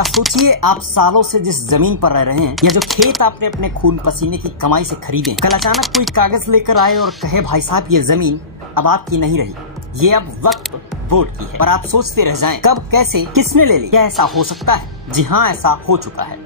जरा सोचिए, आप सालों से जिस जमीन पर रह रहे हैं या जो खेत आपने अपने खून पसीने की कमाई से खरीदे, कल अचानक कोई कागज लेकर आए और कहे भाई साहब ये जमीन अब आपकी नहीं रही, ये अब वक्फ बोर्ड की है। और आप सोचते रह जाएं कब, कैसे, किसने ले ली, क्या ऐसा हो सकता है? जी हाँ, ऐसा हो चुका है।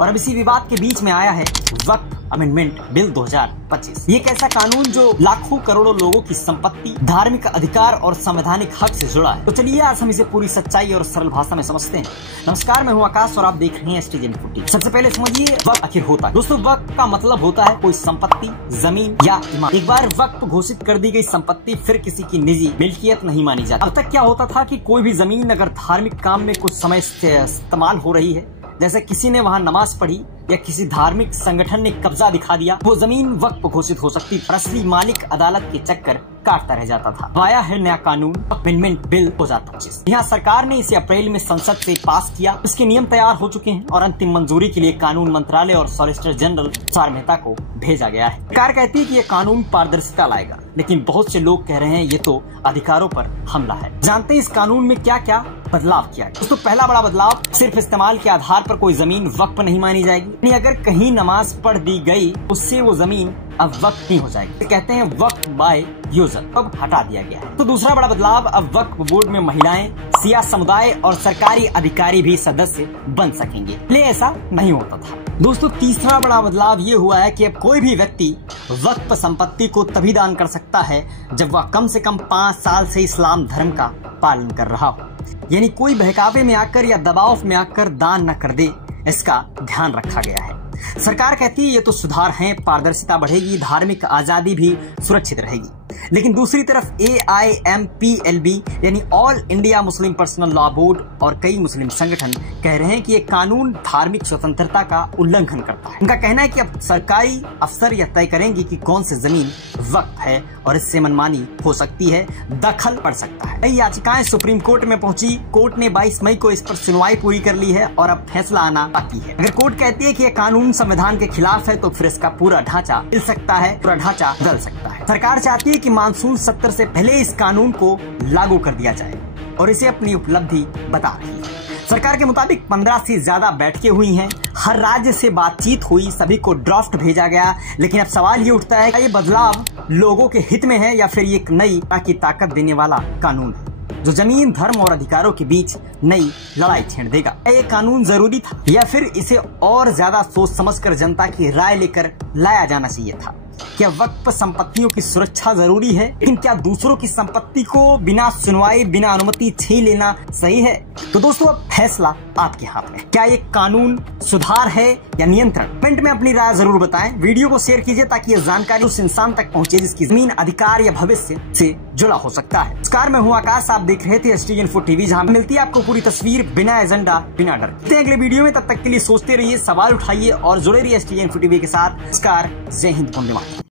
और अब इसी विवाद के बीच में आया है वक्फ अमेंडमेंट बिल 2025। ये एक ऐसा कानून जो लाखों करोड़ों लोगों की संपत्ति, धार्मिक अधिकार और संवैधानिक हक से जुड़ा है। तो चलिए आज हम इसे पूरी सच्चाई और सरल भाषा में समझते हैं। नमस्कार, मैं हूं आकाश और आप देख रहे हैं STJ Info TV। सबसे पहले समझिए वक्फ आखिर होता है। दोस्तों, वक्फ का मतलब होता है कोई संपत्ति, जमीन या इमारत एक बार वक्फ घोषित कर दी गई संपत्ति फिर किसी की निजी मिल्कियत नहीं मानी जाती। अब तक क्या होता था कि कोई भी जमीन अगर धार्मिक काम में कुछ समय से इस्तेमाल हो रही है, जैसे किसी ने वहाँ नमाज पढ़ी या किसी धार्मिक संगठन ने कब्जा दिखा दिया, वो जमीन वक्फ घोषित हो सकती थी। असली मालिक अदालत के चक्कर काटता रह जाता था। आया है नया कानून अमेंडमेंट बिल 2025। यहाँ सरकार ने इसे अप्रैल में संसद से पास किया। इसके नियम तैयार हो चुके हैं और अंतिम मंजूरी के लिए कानून मंत्रालय और सॉलिसिटर जनरल तुषार मेहता को भेजा गया है। सरकार कहती है कि ये कानून पारदर्शिता लाएगा, लेकिन बहुत से लोग कह रहे हैं ये तो अधिकारों पर हमला है। जानते हैं इस कानून में क्या क्या बदलाव किया गया। दोस्तों, पहला बड़ा बदलाव, सिर्फ इस्तेमाल के आधार पर कोई जमीन वक्फ नहीं मानी जाएगी। यानी अगर कहीं नमाज पढ़ दी गई, उससे वो जमीन अब वक्फ नहीं हो जाएगी। कहते हैं वक्फ बाय यूजर, अब हटा दिया गया है। तो दूसरा बड़ा बदलाव, अब वक्फ बोर्ड में महिलाएं, सियाह समुदाय और सरकारी अधिकारी भी सदस्य बन सकेंगे। पहले ऐसा नहीं होता था। दोस्तों, तीसरा बड़ा बदलाव ये हुआ है कि अब कोई भी व्यक्ति वक्फ संपत्ति को तभी दान कर सकता है जब वह कम से कम 5 साल से इस्लाम धर्म का पालन कर रहा हो। यानी कोई बहकावे में आकर या दबाव में आकर दान न कर दे, इसका ध्यान रखा गया है। सरकार कहती है ये तो सुधार हैं, पारदर्शिता बढ़ेगी, धार्मिक आजादी भी सुरक्षित रहेगी। लेकिन दूसरी तरफ AIMPLB यानी all India Muslim personal law board और कई मुस्लिम संगठन कह रहे हैं कि ये कानून धार्मिक स्वतंत्रता का उल्लंघन करता है। उनका कहना है कि अब सरकारी अफसर यह तय करेंगे कि कौन सी जमीन वक्फ है और इससे मनमानी हो सकती है, दखल पड़ सकता है। कई याचिकाएं सुप्रीम कोर्ट में पहुंची। कोर्ट ने 22 मई को इस पर सुनवाई पूरी कर ली है और अब फैसला आना बाकी है। अगर कोर्ट कहती है कि यह कानून संविधान के खिलाफ है तो फिर इसका पूरा ढांचा हिल सकता है, पूरा ढांचा बदल सकता है। सरकार चाहती है कि मानसून सत्र से पहले इस कानून को लागू कर दिया जाए और इसे अपनी उपलब्धि बता रही है। सरकार के मुताबिक 15 से ज्यादा बैठकें हुई हैं, हर राज्य से बातचीत हुई, सभी को ड्राफ्ट भेजा गया। लेकिन अब सवाल ये उठता है कि ये बदलाव लोगों के हित में है या फिर ये एक नई की ताकत देने वाला कानून है जो जमीन, धर्म और अधिकारों के बीच नई लड़ाई छेड़ देगा। ये कानून जरूरी था या फिर इसे और ज्यादा सोच समझकर जनता की राय लेकर लाया जाना चाहिए था? क्या वक्फ संपत्तियों की सुरक्षा जरूरी है, लेकिन क्या दूसरों की संपत्ति को बिना सुनवाई, बिना अनुमति छीन लेना सही है? तो दोस्तों, अब फैसला आपके हाथ में। क्या ये कानून सुधार है या नियंत्रण? कमेंट में अपनी राय जरूर बताएं। वीडियो को शेयर कीजिए ताकि ये जानकारी उस इंसान तक पहुंचे जिसकी जमीन, अधिकार या भविष्य से जुड़ा हो सकता है। नमस्कार, मैं हूं आकाश, आप देख रहे थे STJ Info TV, जहां मिलती है आपको पूरी तस्वीर, बिना एजेंडा, बिना डर। मिलते हैं अगले वीडियो में, तब तक के लिए सोचते रहिए, सवाल उठाइए और जुड़े रहिए STJ Info TV के साथ। नमस्कार, जय हिंद, वंदे मातरम।